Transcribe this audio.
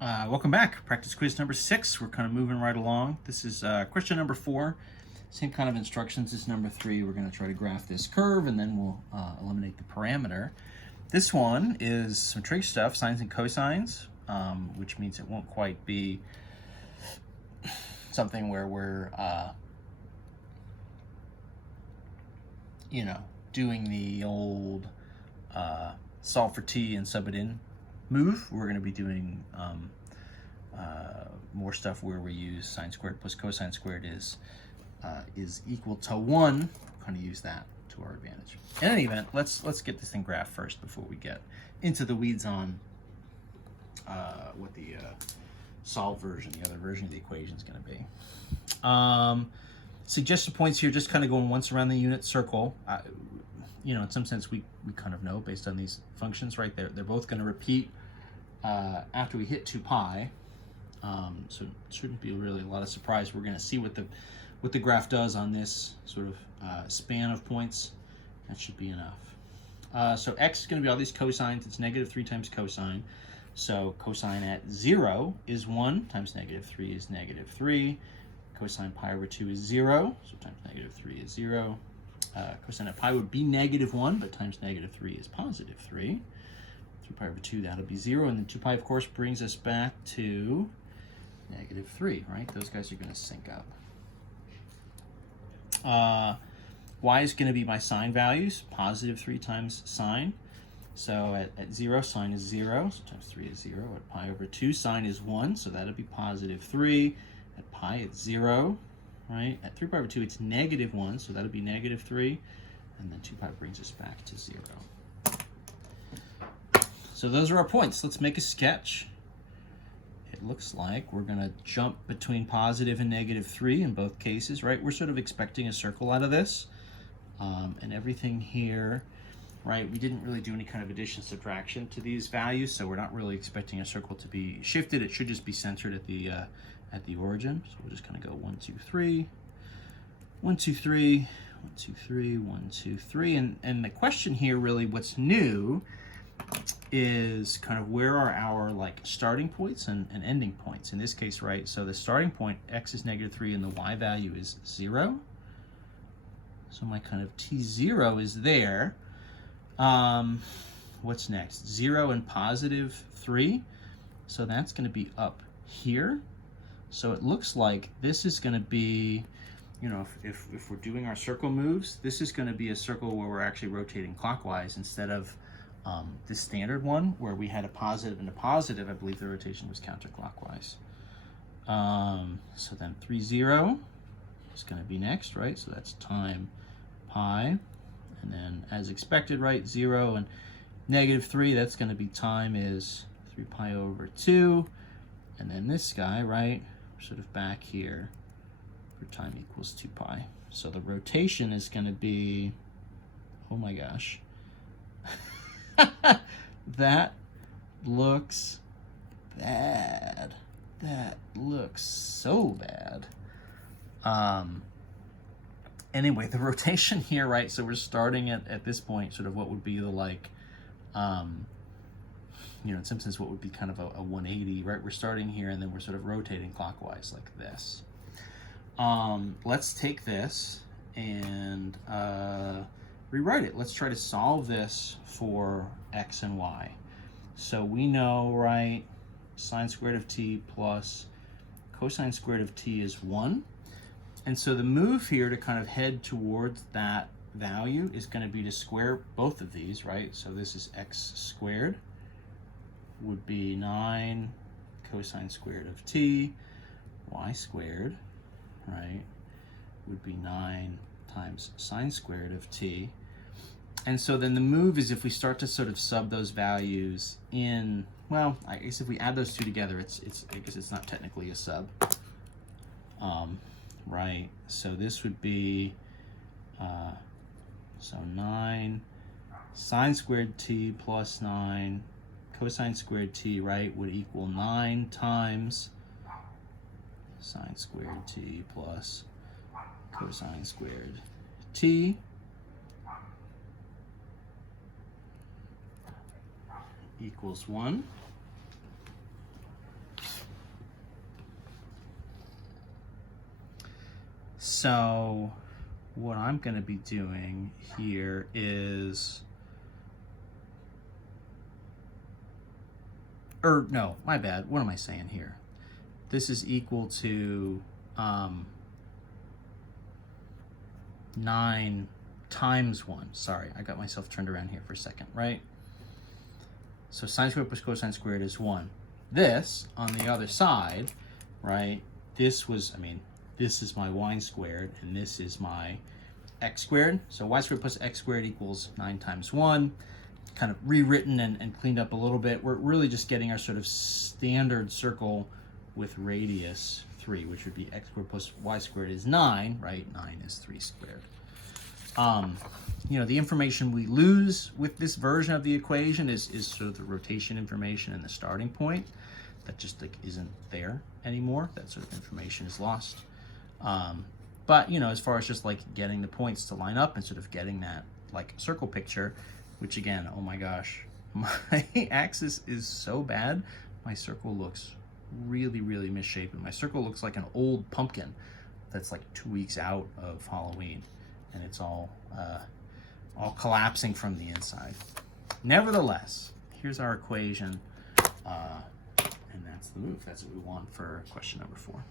Welcome back. Practice quiz number 6. We're kind of moving right along. This is question number 4. Same kind of instructions as number 3. We're going to try to graph this curve and then we'll eliminate the parameter. This one is some trig stuff, sines and cosines, which means it won't quite be something where we're, doing the old solve for t and sub it in move. We're going to be doing more stuff where we use sine squared plus cosine squared is equal to 1. Kind of use that to our advantage. In any event, let's get this thing graphed first before we get into the weeds on what the solved version, the other version of the equation is going to be. Suggested points here, just kind of going once around the unit circle. In some sense, we kind of know based on these functions, right? They're both going to repeat after we hit 2 pi. So it shouldn't be really a lot of surprise. We're going to see what the graph does on this sort of span of points. That should be enough. So x is going to be all these cosines. It's negative 3 times cosine. So cosine at 0 is 1 times negative 3 is negative 3. Cosine pi over 2 is 0. So times negative 3 is 0. Cosine at pi would be negative 1, but times negative 3 is positive 3. 3 pi over 2, that'll be 0. And then 2 pi, of course, brings us back to negative 3, right? Those guys are going to sync up. Y is going to be my sine values, positive 3 times sine. So at 0, sine is 0, so times 3 is 0. At pi over 2, sine is 1, so that'll be positive 3. At pi, it's 0, right? At 3 pi over 2, it's negative 1, so that'll be negative 3. And then 2 pi brings us back to 0. So those are our points. Let's make a sketch. It looks like we're going to jump between positive and negative 3 in both cases, right? We're sort of expecting a circle out of this. And everything here, right, we didn't really do any kind of addition subtraction to these values, so we're not really expecting a circle to be shifted. It should just be centered at the origin. So we're just going to go 1, 2, 3, 1, 2, 3, 1, 2, 3, 1, 2, 3. And the question here, really, what's new is kind of where are our starting points and ending points in this case, right? So the starting point, x is negative 3 and the y value is 0. So my kind of t0 is there. What's next? 0 and positive 3. So that's going to be up here. So it looks like this is going to be, if we're doing our circle moves, this is going to be a circle where we're actually rotating clockwise instead of this standard one where we had a positive and a positive. I believe the rotation was counterclockwise. So then 3, 0 is going to be next, right? So that's time pi. And then as expected, right, 0 and negative 3, that's going to be time is 3 pi over 2. And then this guy, right, we're sort of back here where time equals 2 pi. So the rotation is going to be, oh my gosh, that looks bad. That looks so bad. Anyway, the rotation here, right? So we're starting at this point, sort of what would be the in some sense, what would be kind of a 180, right? We're starting here and then we're sort of rotating clockwise like this. Let's take this and rewrite it. Let's try to solve this for x and y. So we know, right, sine squared of t plus cosine squared of t is 1. And so the move here to kind of head towards that value is going to be to square both of these, right? So this is x squared would be 9 cosine squared of t. Y squared, right, would be 9 times sine squared of t. And so then the move is if we start to sort of sub those values in, well, I guess if we add those two together, I guess it's not technically a sub. Right, so this would be, so 9 sine squared t plus 9 cosine squared t, right, would equal 9 times sine squared t plus cosine squared t equals 1. So what I'm going to be doing here is, or no, my bad. What am I saying here? This is equal to 9 times 1. Sorry, I got myself turned around here for a second, right? So sine squared plus cosine squared is 1. This, on the other side, right, this was, I mean, this is my y squared, and this is my x squared. So y squared plus x squared equals 9 times 1. Kind of rewritten and cleaned up a little bit. We're really just getting our sort of standard circle with radius 3, which would be x squared plus y squared is 9, right? 9 is 3 squared. You know, the information we lose with this version of the equation is sort of the rotation information and the starting point. That just like isn't there anymore. That sort of information is lost. But, you know, as far as just like getting the points to line up and sort of getting that like circle picture, which again, oh my gosh, my axis is so bad. My circle looks really, really misshapen. My circle looks like an old pumpkin that's like 2 weeks out of Halloween, and it's all collapsing from the inside. Nevertheless, here's our equation, and that's the move. That's what we want for question number 4.